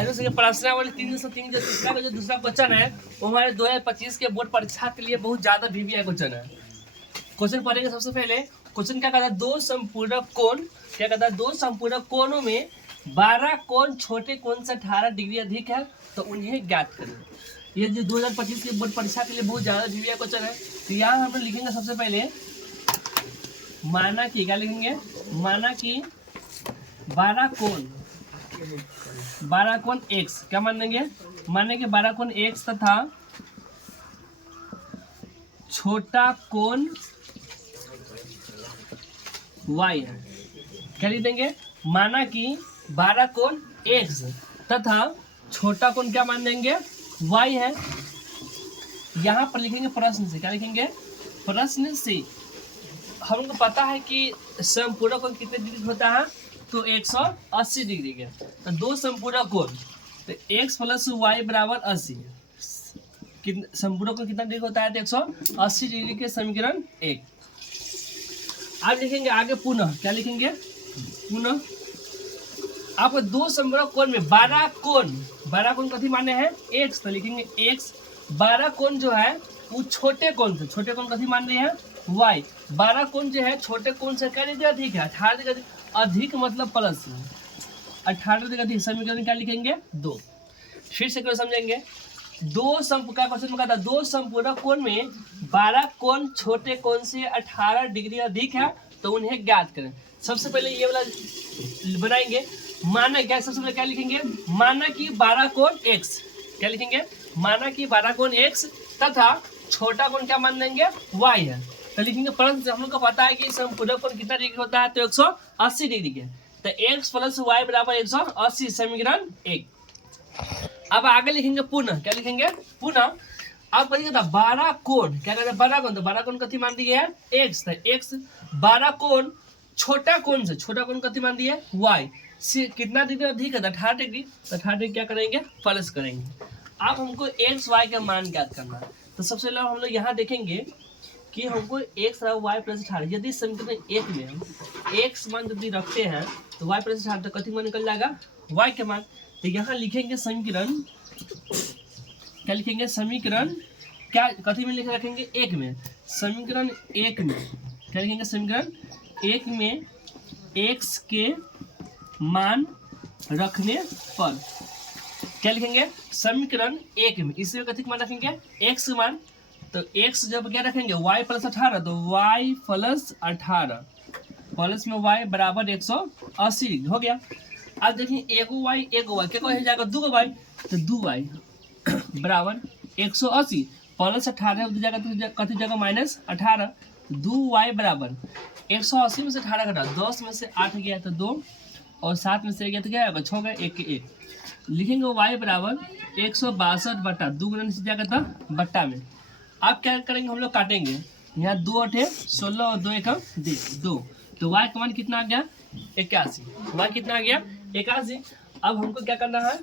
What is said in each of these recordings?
आज प्रश्नावली 303 जो तीसरा का जो दूसरा क्वेश्चन है वो हमारे 2025 के बोर्ड परीक्षा के लिए बहुत ज्यादा वीवीआई क्वेश्चन है। क्वेश्चन पढ़ेंगे सबसे पहले। क्वेश्चन क्या कहता है, दो संपूरक कोण, क्या कहता है, दो संपूरक कोणों में 12 कोण छोटे कोण से 18 डिग्री अधिक है तो उन्हें ज्ञात करें। ये जो 2025 के बोर्ड परीक्षा के लिए बहुत ज्यादा वीवीआई क्वेश्चन है। तो यहाँ हम लोग लिखेंगे सबसे पहले माना कि, क्या लिखेंगे, माना कि 12 कोण x, क्या मान लेंगे, माने कि 12 कोण x तथा छोटा कोण y है। क्या लिख देंगे, माना कि 12 कोण x तथा छोटा कोण क्या मान देंगे, y है। यहाँ पर लिखेंगे प्रश्न से, क्या लिखेंगे, प्रश्न से हमको पता है कि संपूरक कोण कितने डिग्री होता है, तो 180 डिग्री के। तो दो संपूरक कोण, तो x प्लस वाई बराबर 80, संपूरक कोण कितना डिग्री होता है, तो 180 डिग्री के समीकरण 1। अब लिखेंगे आगे पुनः, क्या लिखेंगे, पुनः आप दो संपूरक कोण में 12 कोण कथी माने हैं, x, तो लिखेंगे x। 12 कोण जो है वो छोटे कोण से, छोटे कोण कथी मान रहे हैं, y। 12 कोण जो है छोटे कोण से क्या डिग्री अधिक है, 18 डिग्री अधिक। अधिक मतलब प्लस, 18 डिग्री अधिक, समीकरण क्या लिखेंगे, 2। फिर से क्वेश्चन समझेंगे। का क्वेश्चन में था, दो संपूरक कोण में 12 कोण छोटे कोण से 18 डिग्री अधिक है तो उन्हें ज्ञात करें। सबसे पहले ये वाला बनाएंगे, माना क्या, सबसे पहले क्या लिखेंगे, माना कि 12 कोण x, क्या लिखेंगे, माना कि 12 कोण x तथा छोटा कोण क्या मान देंगे, y है। तो लिखेंगे प्रश्न से हम लोग को पता है कि संपूरक कोण कितना डिग्री होता है, तो 180 डिग्री के। तो x प्लस वाई बराबर 180, समीकरण 1। अब आगे लिखेंगे पुनः, क्या लिखेंगे, पुनः। अब कहिएगा था 12 कोण, क्या कहते हैं, 12 कोण, तो 12 कोण कथी मान दिए है, x, तो x 12 कोण छोटा कोण से, छोटा कोण कथी मान दिए, y से कितना डिग्री अधिक है, 18 डिग्री। तो 18 डिग्री क्या करेंगे, प्लस करेंगे। अब हमको x y का मान ज्ञात करना है। तो सबसे पहले हम लोग यहाँ देखेंगे कि हमको x और y प्लस 18, यदि समीकरण 1 में हम x मान यदि रखते हैं तो y प्लस 18 तो कथी मान निकल जाएगा, y के मान। तो यहाँ लिखेंगे समीकरण, क्या लिखेंगे, समीकरण क्या कथी में लिख रखेंगे, 1 में, समीकरण 1 में क्या लिखेंगे, समीकरण 1 में x के मान रखने पर क्या लिखेंगे, समीकरण 1 में इसमें कथी मान रखेंगे, x मान। तो x जब क्या रखेंगे, y प्लस 18, तो y प्लस 18 प्लस में y बराबर 180 हो गया। अब देखिए एगो y क्या हो जाएगा, 2 y, तो 2y बराबर 180 प्लस 18 हो जाएगा, तो कथी जगह माइनस 18, 2y बराबर 180 में से 18 घटा, 10 में से 8 गया तो 2 और 7 में से गया तो क्या होगा, 6 गया, 1 के 1। लिखेंगे y बराबर 162 बटा 2 गुना से जाएगा था बट्टा में। अब क्या करेंगे, हम लोग काटेंगे, यहाँ 2 8 16 और 2 1 2, तो y का मान कितना आ गया, 81, y कितना आ गया, 81। अब हमको क्या करना है,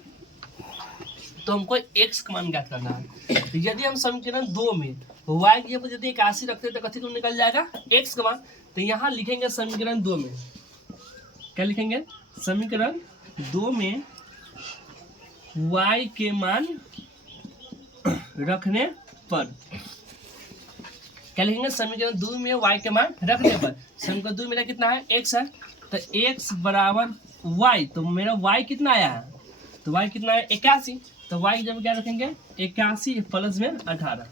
तो हमको x का मान ज्ञात करना है। तो यदि हम समीकरण 2 में y की जगह यदि 81 रखते हैं तो कथी को निकल जाएगा, x का मान। तो यहाँ लिखेंगे समीकरण 2 में, क्या लिखेंगे, समीकरण 2 में y के मान रखने पर, क्या लिखेंगे, समीकरण 2 में y के मान रखने पर। समीकरण 2 मेरा कितना है, x है, तो x बराबर y, तो मेरा y कितना आया है, तो y कितना है, 81, तो y जब क्या रखेंगे, 81 प्लस में 18,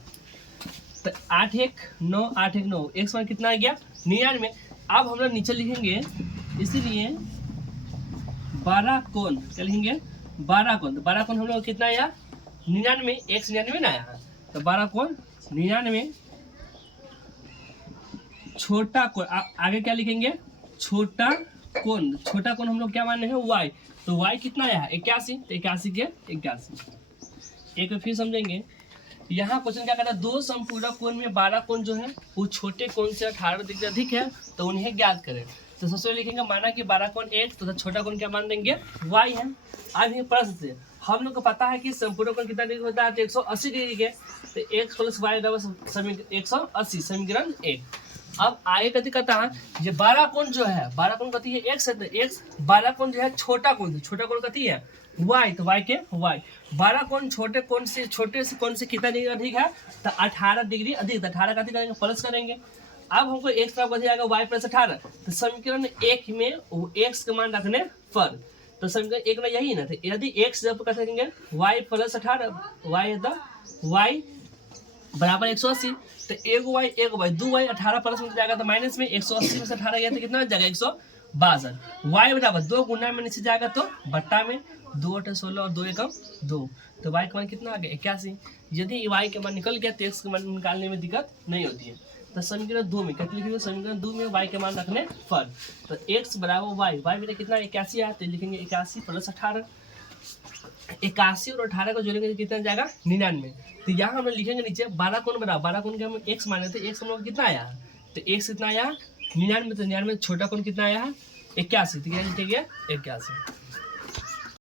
तो 8 1 9, 8 1 9, x मान कितना आ गया, 99। अब हम लोग नीचे लिखेंगे, इसीलिए 12 कोण, क्या लिखेंगे, 12 कोण, तो 12 कोण हम लोग कितना आया, 99, x 99 ना आया है, तो 12 कोण 99, छोटा कोण, आगे क्या लिखेंगे, छोटा कोण हम लोग क्या मान रहे हैं, y, तो y कितना आया है, 81, तो 81 के 81। एक बार फिर समझेंगे, यहाँ क्वेश्चन क्या कहता है, दो संपूरक कोण में 12 कोण जो है वो छोटे कोण से 18 डिग्री अधिक है तो उन्हें ज्ञात करें। तो सबसे पहले लिखेंगे, माना कि 12 कोण x तो छोटा कोण क्या मान देंगे, y है। अब ये प्रश्न से हम लोग को पता है कि संपूरक कोण कितना डिग्री होता है, तो 180 डिग्री के। तो x प्लस वाई बराबर 180, समीकरण 1। अब आगे कथी कहता है, ये बड़ा कोण जो है, बड़ा कोण कथी है एक्स है, तो एक्स बड़ा कोण जो है छोटा कोण कथी है वाई, तो वाई के वाई। बड़ा कोण छोटे कोण से कितना डिग्री अधिक है, तो 18 डिग्री अधिक। तो 18 का अधिक करेंगे प्लस करेंगे। अब हमको एक्स का कथी आएगा वाई प्लस 18, तो समीकरण एक में एक्स का मान रखने पर, तो समीकरण एक में यही ना, तो यदि एक्स जब कर सकेंगे वाई प्लस 18, वाई है तो वाई बराबर 180, तो एक वाई 2 वाई 18 प्लस में जाएगा तो माइनस में 180 में से 18 गया तो कितना हो जाएगा 162। वाई बराबर 2 गुना में नीचे जाएगा तो बट्टा में 2 × 16 और 2 × 2, तो वाई का मान कितना आ गया 81। यदि वाई का मान निकल गया तो एक्स का मान निकालने में दिक्कत नहीं होती है। तो समीकरण 2 में क्या लिखेंगे, समीकरण 2 में वाई के मान रखने पर, तो एक्स बराबर वाई, वाई बेटा कितना 81 है, तो लिखेंगे 81 प्लस 18, 81 और 18 को जोड़ेंगे तो कितना जाएगा 99। तो यहाँ हम लोग लिखेंगे नीचे 12 कोण बराबर, 12 कोण के हम एक्स माने थे, एक्स हम लोग कितना आया, तो एक्स कितना आया 99, तो 99 छोटा कोण कितना आया है 81, तो क्या लिखेंगे 81।